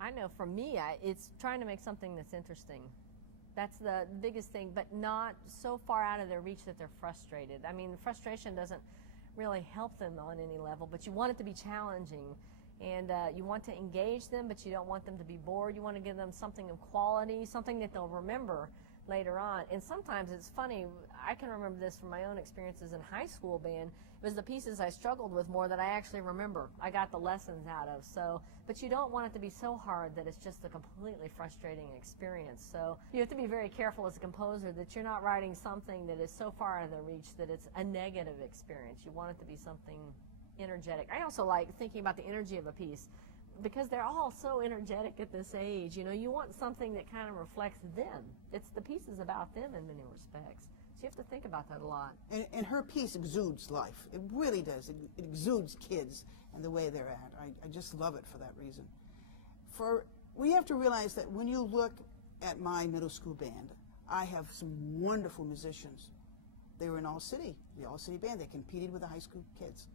I know for me, it's trying to make something that's interesting. That's the biggest thing, but not so far out of their reach that they're frustrated. I mean, frustration doesn't really help them on any level, but you want it to be challenging. And you want to engage them, but you don't want them to be bored. You want to give them something of quality, something that they'll remember later on. And sometimes it's funny, I can remember this from my own experiences in high school band. It was the pieces I struggled with more that I actually remember. I got the lessons out of. So, but you don't want it to be so hard that it's just a completely frustrating experience. So you have to be very careful as a composer that you're not writing something that is so far out of their reach that it's a negative experience. You want it to be something energetic. I also like thinking about the energy of a piece because they're all so energetic at this age. You know, you want something that kind of reflects them. The piece is about them in many respects. So you have to think about that a lot. And her piece exudes life. It really does. It exudes kids and the way they're at. I just love it for that reason. We have to realize that when you look at my middle school band, I have some wonderful musicians. They were in All City, the All City band. They competed with the high school kids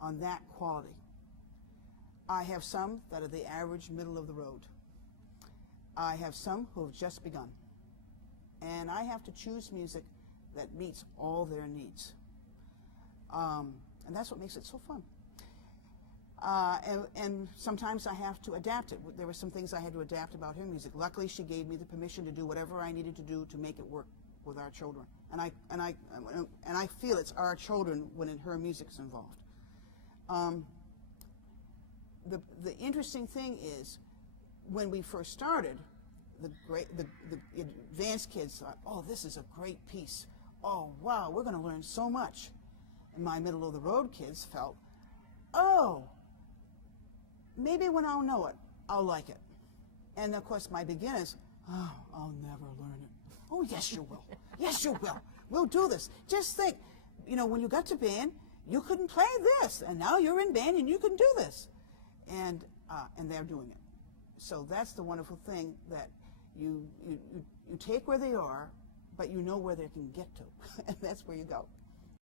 on that quality. I have some that are the average middle of the road. I have some who have just begun. And I have to choose music that meets all their needs. And that's what makes it so fun. And sometimes I have to adapt it. There were some things I had to adapt about her music. Luckily, she gave me the permission to do whatever I needed to do to make it work with our children. And I feel it's our children when her music's involved. The interesting thing is, when we first started, the advanced kids thought, "Oh, this is a great piece. Oh, wow, we're going to learn so much." And my middle of the road kids felt, "Oh, maybe when I'll know it, I'll like it." And of course, my beginners, "Oh, I'll never learn it." "Oh, yes, you will. Yes, you will. We'll do this. Just think, when you got to band, you couldn't play this, and now you're in band and you can do this." And they're doing it. So that's the wonderful thing, that you take where they are, but you know where they can get to, and that's where you go.